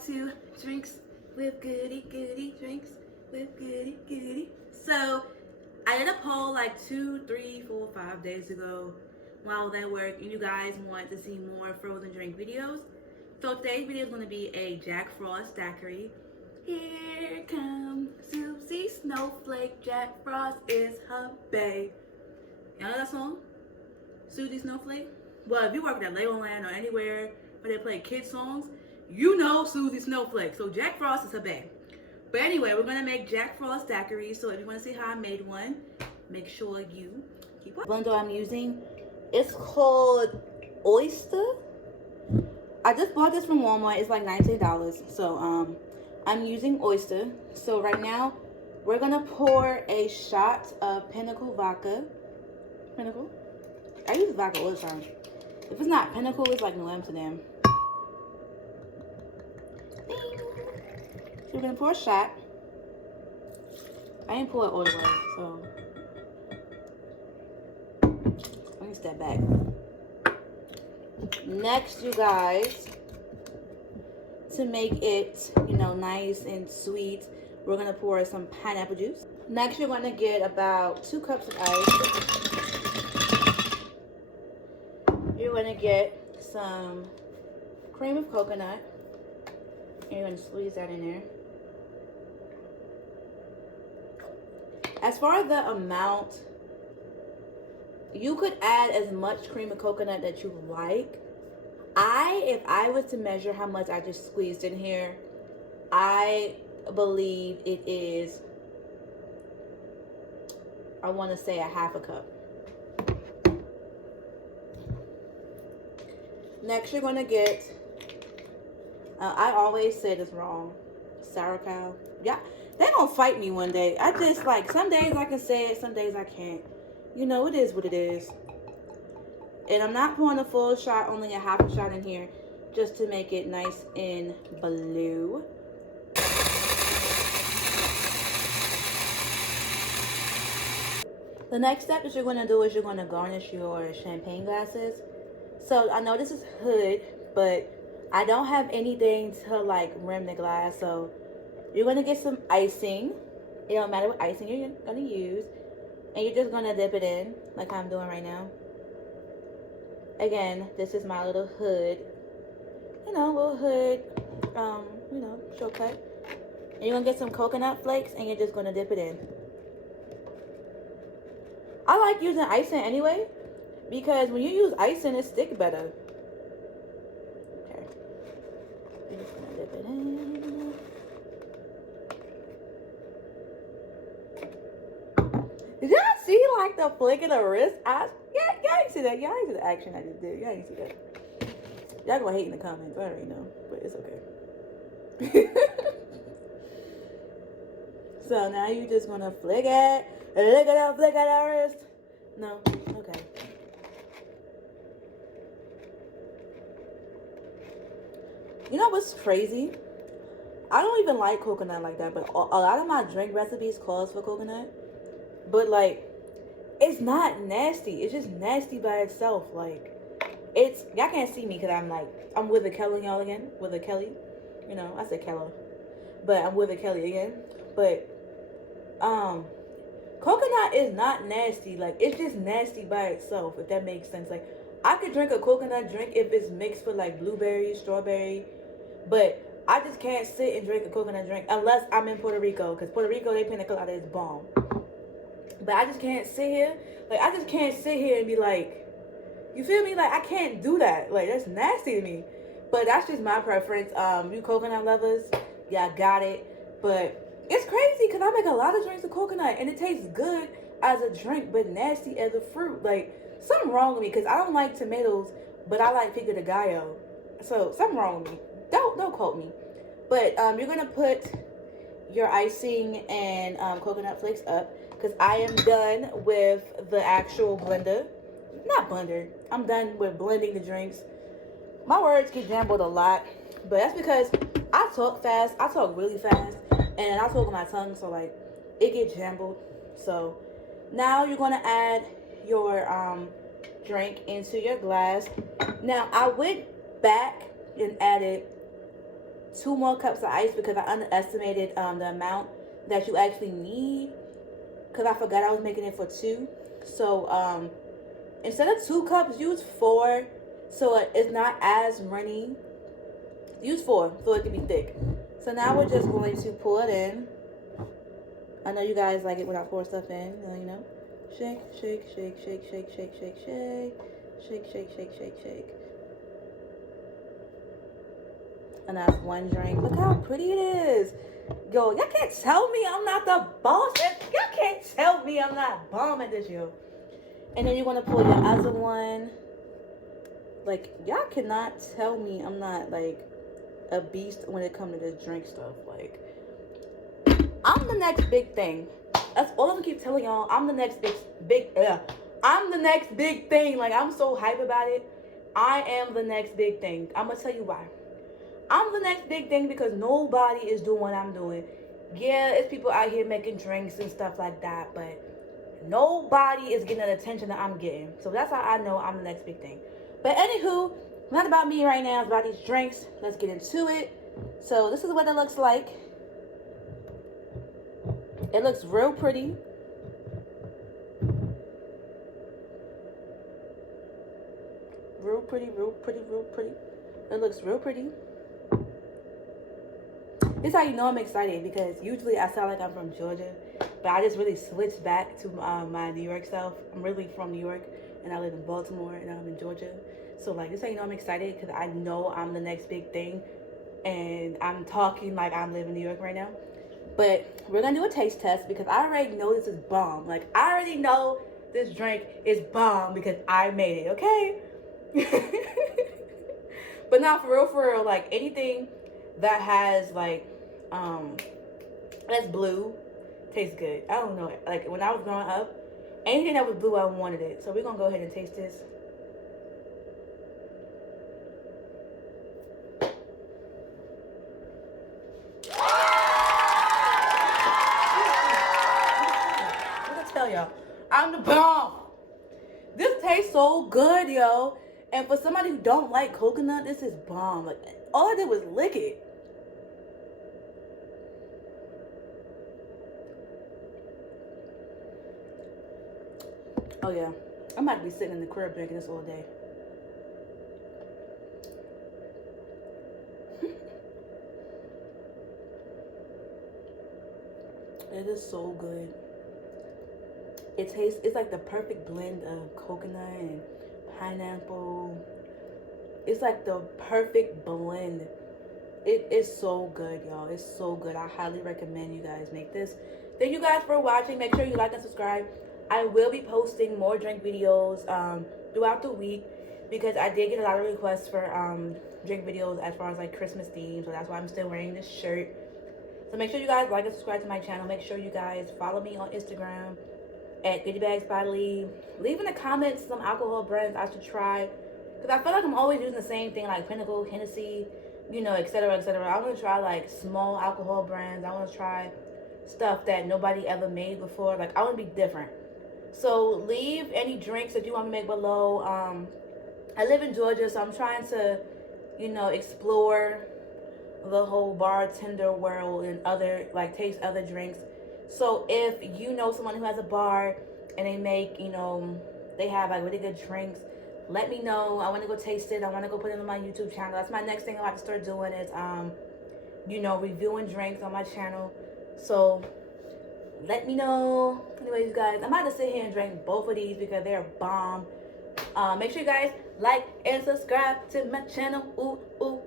back to Drinks with Goody Goody, Drinks with Goody Goody. So I did a poll like 2, 3, 4, 5 days ago while I was at work, and you guys want to see more frozen drink videos. So today's video is going to be a Jack Frost daiquiri. Here comes Susie Snowflake, Jack Frost is her bae. You know that song? Susie Snowflake? Well, if you work at Legoland or anywhere where they play kids songs, you know Susie Snowflake. So Jack Frost is her bae. But anyway, we're gonna make Jack Frost daiquiri. So if you wanna see how I made one, make sure you keep watching. The blender I'm using, it's called Oyster. I just bought this from Walmart. It's like $19. So I'm using Oyster. So right now, we're gonna pour a shot of Pinnacle vodka. Pinnacle? I use vodka all the time. If it's not Pinnacle, it's like New Amsterdam. So we're gonna pour a shot. I didn't pour it all the way, so let me step back. Next, you guys, to make it, you know, nice and sweet, we're gonna pour some pineapple juice. Next, you're gonna get about 2 cups of ice. You're gonna get some cream of coconut, and you're gonna squeeze that in there. As far as the amount, you could add as much cream of coconut that you like. If I was to measure how much I just squeezed in here, I believe it is, I want to say a half a cup. Next, you're going to get, I always say this wrong, curacao. Yeah, they're going to fight me one day. I just, like, some days I can say it, some days I can't. You know, it is what it is. And I'm not pouring a full shot, only a half a shot in here, just to make it nice and blue. The next step that you're going to do is you're going to garnish your champagne glasses. So I know this is hood, but I don't have anything to like rim the glass. So you're going to get some icing. It don't matter what icing you're going to use. And you're just going to dip it in like I'm doing right now. Again, this is my little hood, you know, little hood, you know, shortcut. And you're going to get some coconut flakes and you're just going to dip it in. I like using icing anyway, because when you use icing, it sticks better. Okay. You're just going to dip it in. Did y'all see like the flick of the wrist? Y'all ain't see that. Y'all ain't see the action I just did. Y'all ain't see that. Y'all gonna hate in the comments. I already know, but it's okay. So now you just gonna flick at that wrist. No, okay. You know what's crazy? I don't even like coconut like that, but a lot of my drink recipes calls for coconut. But like, it's not nasty. It's just nasty by itself. Like, it's, y'all can't see me because I'm with a Kelly, y'all, again. With a Kelly. You know, I said Kelly. But I'm with a Kelly again. But, coconut is not nasty. Like, it's just nasty by itself, if that makes sense. Like, I could drink a coconut drink if it's mixed with, like, blueberry, strawberry. But I just can't sit and drink a coconut drink unless I'm in Puerto Rico. Because Puerto Rico, they pina colada is bomb. But I just can't sit here. Like, I just can't sit here and be like, you feel me? Like, I can't do that. Like, that's nasty to me. But that's just my preference. You coconut lovers, yeah, got it. But it's crazy because I make a lot of drinks with coconut. And it tastes good as a drink, but nasty as a fruit. Like, something wrong with me because I don't like tomatoes, but I like pico de gallo. So, something wrong with me. Don't quote me. But you're going to put your icing and coconut flakes up. Because I am done with the actual blender. Not blender. I'm done with blending the drinks. My words get jumbled a lot. But that's because I talk fast. I talk really fast. And I talk with my tongue. So, like, it gets jumbled. So, now you're going to add your drink into your glass. Now, I went back and added 2 more cups of ice because I underestimated the amount that you actually need, because I forgot I was making it for 2. So instead of 2 cups, use 4, so it's not as runny. Use 4 so it can be thick. So now we're just going to pour it in. I know you guys like it when I pour stuff in, you know. Shake, shake, shake, shake, shake, shake, shake, shake. Shake, shake, shake, shake, shake. And that's 1 drink. Look how pretty it is. Yo, y'all can't tell me I'm not the boss. Y'all can't tell me I'm not bomb at this, yo. And then you're going to pour your other one. Like, y'all cannot tell me I'm not, like, a beast when it comes to this drink stuff. Like, I'm the next big thing. That's all I'm gonna keep telling y'all. I'm the next I'm the next big thing. Like, I'm so hype about it. I am the next big thing. I'm gonna tell you why. I'm the next big thing because nobody is doing what I'm doing. Yeah, it's people out here making drinks and stuff like that, but nobody is getting the attention that I'm getting. So that's how I know I'm the next big thing. But anywho, not about me right now. It's about these drinks. Let's get into it. So this is what it looks like. It looks real pretty. Real pretty, real pretty, real pretty. It looks real pretty. This is how you know I'm excited, because usually I sound like I'm from Georgia, but I just really switched back to my New York self. I'm really from New York, and I live in Baltimore, and I'm in Georgia. So, like, this is how you know I'm excited, because I know I'm the next big thing, and I'm talking like I'm living in New York right now. But we're going to do a taste test, because I already know this is bomb. Like, I already know this drink is bomb because I made it, okay? But not for real, like, anything that has, like, that's blue tastes good. I don't know. Like, when I was growing up, anything that was blue, I wanted it. So we're going to go ahead and taste this. Y'all, I'm the bomb. This tastes so good, yo. And for somebody who don't like coconut, this is bomb. Like, all I did was lick it. Oh yeah, I might be sitting in the crib drinking this all day. It is so good. It tastes, it's like the perfect blend of coconut and pineapple. It's like the perfect blend. It is so good, y'all. It's so good. I highly recommend you guys make this. Thank you guys for watching. Make sure you like and subscribe. I will be posting more drink videos throughout the week, because I did get a lot of requests for drink videos as far as like Christmas themes. So that's why I'm still wearing this shirt. So make sure you guys like and subscribe to my channel. Make sure you guys follow me on Instagram at Goodie Bags by Lee. Leave in the comments some alcohol brands I should try, because I feel like I'm always using the same thing, like Pinnacle, Hennessy, you know, etc., etc. I want to try like small alcohol brands. I want to try stuff that nobody ever made before. Like, I want to be different. So leave any drinks that you want me to make below. I live in Georgia, so I'm trying to, you know, explore the whole bartender world and other, like, taste other drinks. So if you know someone who has a bar and they make, you know, they have like really good drinks, let me know. I want to go taste it. I want to go put it on my YouTube channel. That's my next thing I'm about to start doing is, you know, reviewing drinks on my channel. So let me know. Anyways, guys, I'm about to sit here and drink both of these because they're bomb. Make sure you guys like and subscribe to my channel. Ooh, ooh.